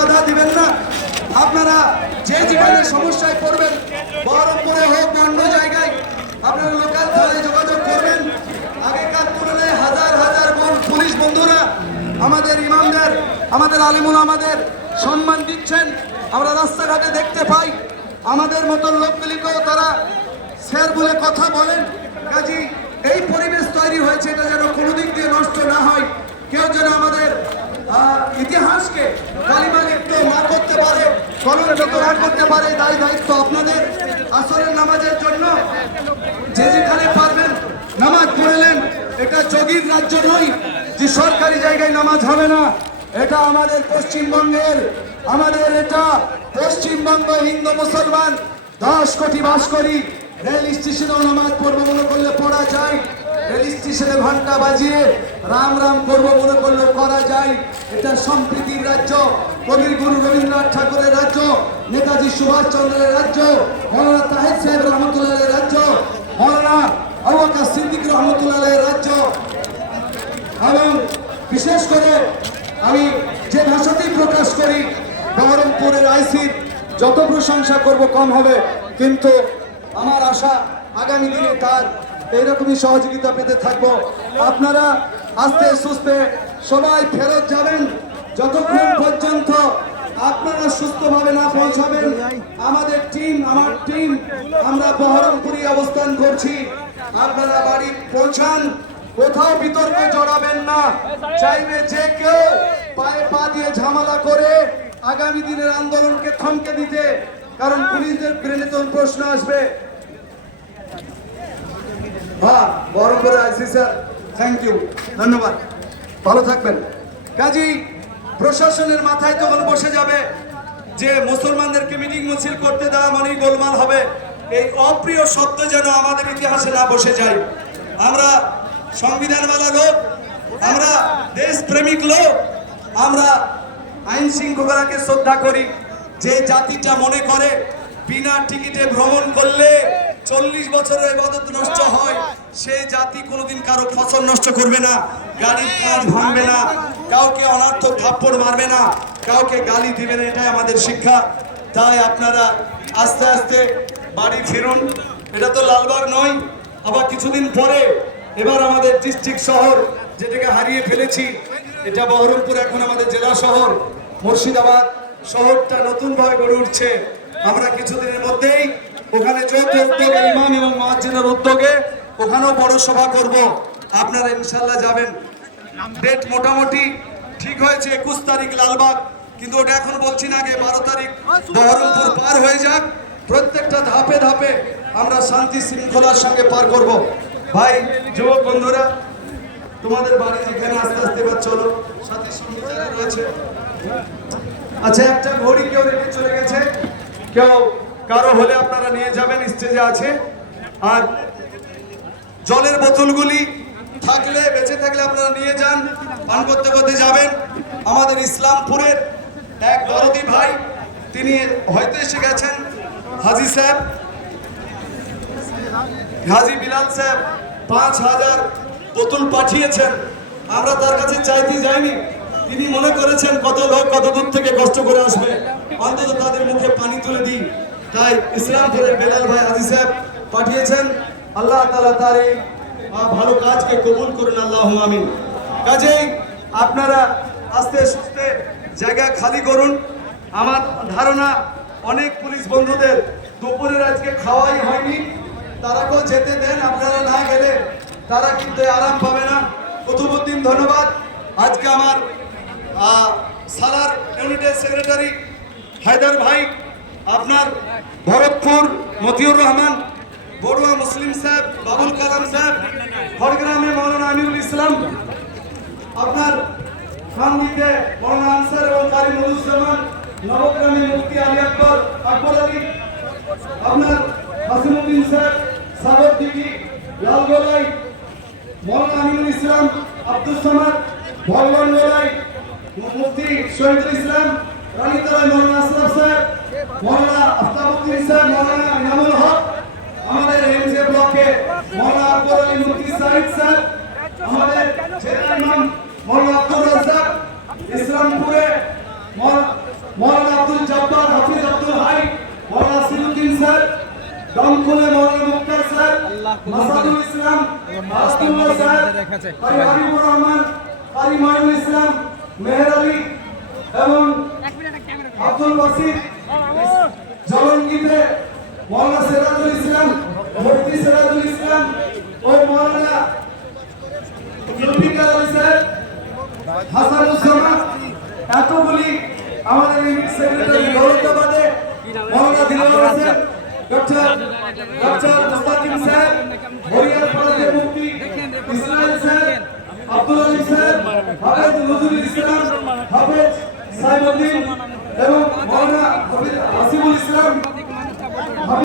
বাধা দিবেন না। আপনারা যে যেখানে সমস্যায় পড়বেন, বহরমপুরে হোক অন্য জায়গায়, আপনারা লোকাল থানায় যোগাযোগ করবেন। আগেকার তুলনায় হাজার হাজার পুলিশ বন্ধুরা আমাদের ইমামদের, আমাদের আলিমুল আমাদের সম্মান দিচ্ছেন। আমরা রাস্তাঘাটে দেখতে পাই, আমাদের মতন লোকগুলিকেও তারা স্যার বলে কথা বলেন। কাজী এই পরিবেশ তৈরি হয়েছে, এটা যেন কোনো দিক দিয়ে নষ্ট না হয়। কেউ যেন আমাদের ইতিহাসকে কেউ না করতে পারে কলঙ্কিত না করতে পারে দায় দায়িত্ব আপনাদের। আসরের নামাজের জন্য যে যেখানে পারবেন নামাজ পড়লেন এটা যোগীর রাজ্য নয় যে সরকারি জায়গায় নামাজ হবে না। এটা আমাদের পশ্চিমবঙ্গের, আমাদের এটা পশ্চিমবঙ্গ হিন্দু মুসলমান দশ কোটি বাস করি, রেল স্টেশনেও নামাজ পড়ব মনে করলে পড়া যায়। রেল ঘণ্টা বাজিয়ে রাম রাম করব মনে করলে, করা যায়। এটা সম্প্রীতির রাজ্য কবির গুরু রবীন্দ্রনাথ ঠাকুরের রাজ্য, নেতাজি সুভাষচন্দ্রের রাজ্য, মৌলানা তাহের সাহেব রহমতুল্লাহের রাজ্য, মৌলানা আবাকা সিদ্দিক রহমতুল্লাহের রাজ্য। এবং বিশেষ করে আমি যে ভাষাতেই প্রকাশ করি, বহরমপুরের আইসির, যত প্রশংসা করব কম হবে, কিন্তু আমার আশা আগামী দিনে তার এইরকমই সহযোগিতা পেতে থাকব। আপনারা আস্তে সুস্থে সবাই ফেরত যাবেন। যতক্ষণ পর্যন্ত আপনারা সুস্থভাবে না পৌঁছাবেন, আমাদের টিম আমার টিম আমরা বহরমপুরি অবস্থান করছি। আপনারা বাড়ি পৌঁছান, কোথাও বিতর্কে জড়াবেন না। চাইবে যে কেউ পায়ে পা দিয়ে ঝামেলা করে আগামী দিনের আন্দোলনকে থমকে দিতে, কারণ পুলিশদের ব্রেনে প্রশ্ন আসবে। হ্যাঁ বহরমপুরে আইসি স্যার। থ্যাংক ইউ ধন্যবাদ। ভালো থাকবেন। কাজী, প্রশাসনের মাথায় তখন বসে যাবে যে মুসলমানদেরকে মিটিং মিছিল করতে দেওয়া মানেই গোলমাল হবে, এই অপ্রিয় শব্দ যেন আমাদের ইতিহাসে না বসে যায়। আমরা সংবিধানওয়ালা লোক, আমরা দেশপ্রেমিক লোক, আমরা আইন শৃঙ্খলাকে শ্রদ্ধা করি। যে জাতিটা মনে করে, বিনা টিকিটে ভ্রমণ করলে চল্লিশ বছরের ইবাদত নষ্ট হয় সেই জাতি কোনোদিন কারও ফসল নষ্ট করবে না, গাড়ির কাজ ভাঙবে না, কাউকে অনার্থক থাপ্পড় মারবে না, কাউকে গালি দিবে না, এটাই আমাদের শিক্ষা। তাই আপনারা আস্তে আস্তে বাড়ি ফিরুন। এটা তো লালবাগ নয়, আবার কিছুদিন পরে এবার আমাদের ডিস্ট্রিক্ট শহর, যেটাকে হারিয়ে ফেলেছি, এটা বহরমপুর, এখন আমাদের জেলা শহর, মুর্শিদাবাদ শহরটা নতুনভাবে গড়ে উঠছে। আমরা কিছুদিনের মধ্যেই ওখানে যৌথ উদ্যোগে ইমাম এবং মহাজিনের উদ্যোগে ওখানেও বড় সভা করব। আপনারা ইনশাল্লাহ যাবেন। ডেট মোটামুটি ঠিক হয়েছে একুশ তারিখ লালবাগ কিন্তু ওটা এখন বলছি না আগে বারো তারিখ। বহরমপুর পার হয়ে যাক। প্রত্যেকটা ধাপে ধাপে আমরা শান্তি শৃঙ্খলার সঙ্গে পার করব। ভাই যুবক বন্ধুরা তোমাদের বাড়ি যেখানে আস্তে আস্তে এবার চলো। সাথে সঙ্গে যারা রয়েছে। আচ্ছা একটা ঘড়ি কেউ রেখে চলে গেছে। কেউ কারও হলে আপনারা নিয়ে যাবেন, স্টেজে আছে। আর জলের বোতলগুলি থাকলে, বেঁচে থাকলে আপনারা নিয়ে যান, পান করতে করতে যাবেন। আমাদের ইসলামপুরের এক দরদি ভাই, তিনি হয়তো এসে গেছেন, হাজি সাহেব। হাজি বিলাল সাহেব, পাঁচ হাজার বোতল পাঠিয়েছেন। আমরা তার কাছে চাইতে যাইনি। তিনি মনে করেছেন, কত লোক কত দূর থেকে কষ্ট করে আসবে। অন্তত তাদের মুখে পানি তুলে দিই। তাই ইসলামপুরের বেলাল ভাই হাজি সাহেব পাঠিয়েছেন। আল্লাহ তালা তার এই ভালো কাজকে কবুল করুন আল্লাহ আমিন। কাজেই আপনারা আস্তে সুস্তে জায়গা খালি করুন। আমার ধারণা, অনেক পুলিশ বন্ধুদের দুপুরের আজকে খাওয়াই হয়নি। তারাকেও যেতে দেন, আপনারা না গেলে তারা কিন্তু আরাম পাবে না। কুতুবুদ্দিন ধন্যবাদ। আজকে আমার সালার ইউনিটের সেক্রেটারি হায়দার ভাই, আপনার ভরতপুর, মতিউর রহমান, বড়ুয়া মুসলিম সাহেব, বাবুল কালাম সাহেব খড়গ্রামে মৌলানা আমিরুল ইসলাম, আপনার খানদিতে মৌলানা আনসার এবং কারি মধুজ্জামান নবগ্রামে মুফতি আলী আকবর আকবর আলী, আপনার হাসিমুদ্দিন স্যার সাগর দিঘি লালগোলাই মৌলানা আমিনুল ইসলাম, আব্দুল সামাদ ভগবান গোলাই মুফতি শহীদুল ইসলাম রানীতলায় মৌলানা আশরাফ সাহেব মৌলানা আফতাবুদ্দিন সাহেব মৌলানা ইনামুল হক, আমাদের এমজে ব্লকে মৌলানা আকবর আলী মুফতি সাহিদ স্যার, আমাদের জেলা ইমাম মৌলানা আব্দুল রাজ্জাক, ইসলামপুরে মৌলানা আব্দুল জব্বার, হাফিজ আব্দুল হাই, মৌলানা সিরুদ্দিন স্যার, দমকুলে মৌলানা মুক্তার স্যার, মাসাদুল ইসলাম আব্দুল্লাহ স্যার হাবিবুর রহমান কারি ইসলাম, মেহের আলী, এবং আব্দুল বাসির জলঙ্গিতে মৌলানা সেরাজুল ইসলাম, মুফতি সেরাজুল ইসলাম ও মৌলানা জুলফিকার আলী সাহেব হাসানুজ্জামান এতগুলি আমাদের সেক্রেটারি দৌলতাবাদে মৌলানা দিলাল হোসেন, ডক্টর ডক্টর মুস্তাকিম সাহেব, হরিয়ার পড়াতে মুফতি ইসমাইল সাহেব, আব্দুল আলী সাহেব, হাফেজ নজরুল ইসলাম, হাফেজ সাইমুদ্দিন